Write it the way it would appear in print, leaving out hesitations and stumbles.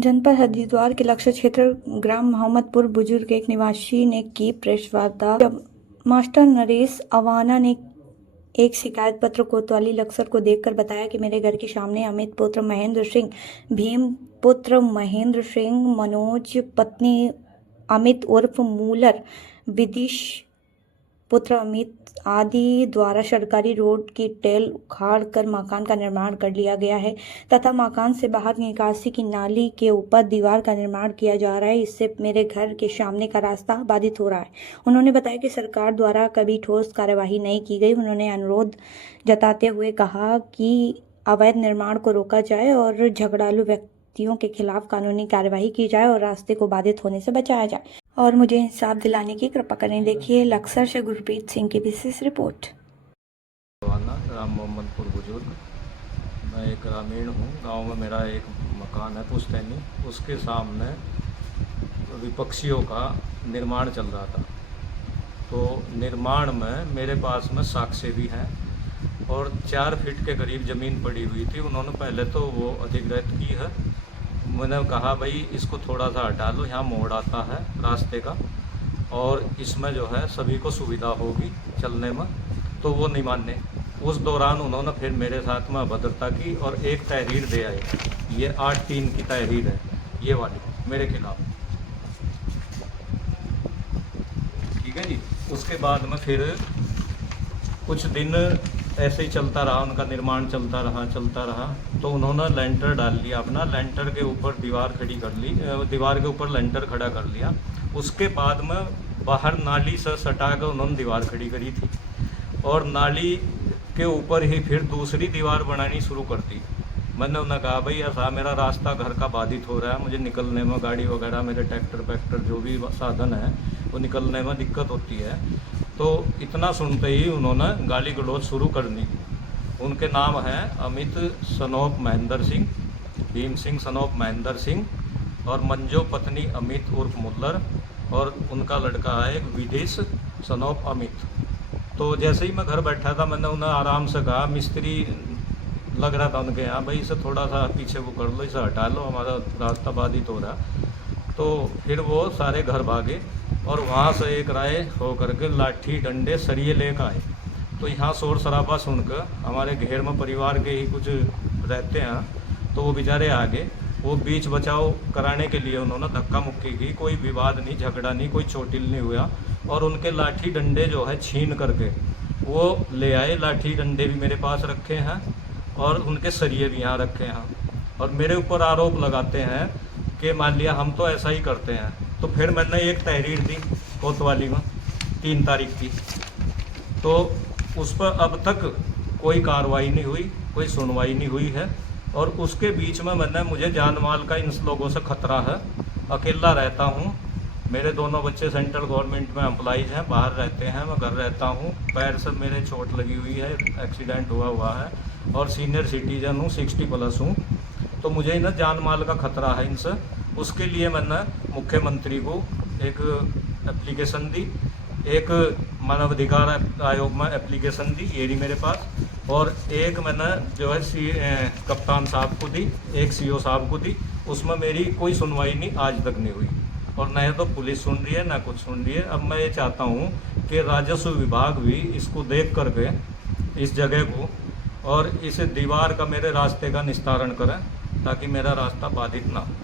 जनपद हरिद्वार के लक्ष्य क्षेत्र ग्राम मोहम्मदपुर बुजुर्ग एक निवासी ने की प्रेस वार्ता। मास्टर नरेश अवाना ने एक शिकायत पत्र कोतवाली लक्सर को देकर बताया कि मेरे घर के सामने अमित पुत्र महेंद्र सिंह, भीम पुत्र महेंद्र सिंह, मनोज पत्नी अमित उर्फ मूलर, विदिश पुत्र अमित आदि द्वारा सरकारी रोड की टेल उखाड़ कर मकान का निर्माण कर लिया गया है तथा मकान से बाहर निकासी की नाली के ऊपर दीवार का निर्माण किया जा रहा है। इससे मेरे घर के सामने का रास्ता बाधित हो रहा है। उन्होंने बताया कि सरकार द्वारा कभी ठोस कार्यवाही नहीं की गई। उन्होंने अनुरोध जताते हुए कहा कि अवैध निर्माण को रोका जाए और झगड़ालू व्यक्तियों के खिलाफ कानूनी कार्यवाही की जाए और रास्ते को बाधित होने से बचाया जाए और मुझे इंसाफ दिलाने की कृपा करें। देखिए लक्सर से गुरप्रीत सिंह की विशेष रिपोर्ट। ग्राम मोहम्मदपुर बुजुर्ग, मैं एक ग्रामीण हूँ। गांव में मेरा एक मकान है पुश्तैनी, उसके सामने विपक्षियों का निर्माण चल रहा था। तो निर्माण में मेरे पास में साक्ष्य भी हैं और 4 फीट के करीब ज़मीन पड़ी हुई थी। उन्होंने पहले तो वो अधिग्रहित की है। मैंने कहा भाई इसको थोड़ा सा हटा लो, यहाँ मोड़ आता है रास्ते का और इसमें जो है सभी को सुविधा होगी चलने में, तो वो नहीं माने। उस दौरान उन्होंने फिर मेरे साथ में अभद्रता की और एक तहरीर दे आए। ये 8/3 की तहरीर है, ये वाली मेरे खिलाफ। ठीक है जी। उसके बाद में फिर कुछ दिन ऐसे ही चलता रहा, उनका निर्माण चलता रहा। तो उन्होंने लेंटर डाल लिया अपना, लेंटर के ऊपर दीवार खड़ी कर ली, दीवार के ऊपर लेंटर खड़ा कर लिया। उसके बाद में बाहर नाली से सटा कर उन्होंने दीवार खड़ी करी थी और नाली के ऊपर ही फिर दूसरी दीवार बनानी शुरू कर दी। मैंने उन्हें कहा भाई ऐसा मेरा रास्ता घर का बाधित हो रहा है, मुझे निकलने में गाड़ी वगैरह, मेरे ट्रैक्टर जो भी साधन है वो निकलने में दिक्कत होती है। तो इतना सुनते ही उन्होंने गाली गलौज शुरू कर दी। उनके नाम हैं अमित सनोप महेंद्र सिंह, भीम सिंह सनोप महेंद्र सिंह और मंजो पत्नी अमित उर्फ मुल्लर, और उनका लड़का है एक विदेश सनोप अमित। तो जैसे ही मैं घर बैठा था, मैंने उन्हें आराम से कहा, मिस्त्री लग रहा था उनके यहाँ, भाई इसे थोड़ा सा पीछे वो कर लो, इसे हटा लो, हमारा रास्ता बाधित हो रहा। तो फिर वो सारे घर भागे और वहाँ से एक राय हो करके लाठी डंडे सरिये लेकर आए। तो यहाँ शोर शराबा सुनकर हमारे घेर में परिवार के ही कुछ रहते हैं, तो वो बेचारे आगे, वो बीच बचाव कराने के लिए उन्होंने धक्का मुक्की की। कोई विवाद नहीं, झगड़ा नहीं, कोई चोटिल नहीं हुआ और उनके लाठी डंडे जो है छीन करके वो ले आए। लाठी डंडे भी मेरे पास रखे हैं और उनके सरिये भी यहाँ रखे हैं और मेरे ऊपर आरोप लगाते हैं कि मान लिया हम तो ऐसा ही करते हैं। तो फिर मैंने एक तहरीर दी कोतवाली में 3 तारीख की, तो उस पर अब तक कोई कार्रवाई नहीं हुई, कोई सुनवाई नहीं हुई है। और उसके बीच में मुझे जान माल का इन लोगों से खतरा है। अकेला रहता हूँ, मेरे दोनों बच्चे सेंट्रल गवर्नमेंट में एम्प्लॉइज़ हैं, बाहर रहते हैं, मैं घर रहता हूँ। पैर से मेरे चोट लगी हुई है, एक्सीडेंट हुआ है और सीनियर सिटीजन हूँ, 60+ हूँ। तो मुझे ना जान माल का खतरा है इनसे। उसके लिए मैंने मुख्यमंत्री को एक एप्लीकेशन दी, एक मानवाधिकार आयोग में एप्लीकेशन दी, ये रही मेरे पास, और एक मैंने जो है कप्तान साहब को दी, एक सीओ साहब को दी। उसमें मेरी कोई सुनवाई नहीं आज तक नहीं हुई और न तो पुलिस सुन रही है ना कुछ सुन रही है। अब मैं ये चाहता हूँ कि राजस्व विभाग भी इसको देख करके इस जगह को और इस दीवार का मेरे रास्ते का निस्तारण करें ताकि मेरा रास्ता बाधित ना हो।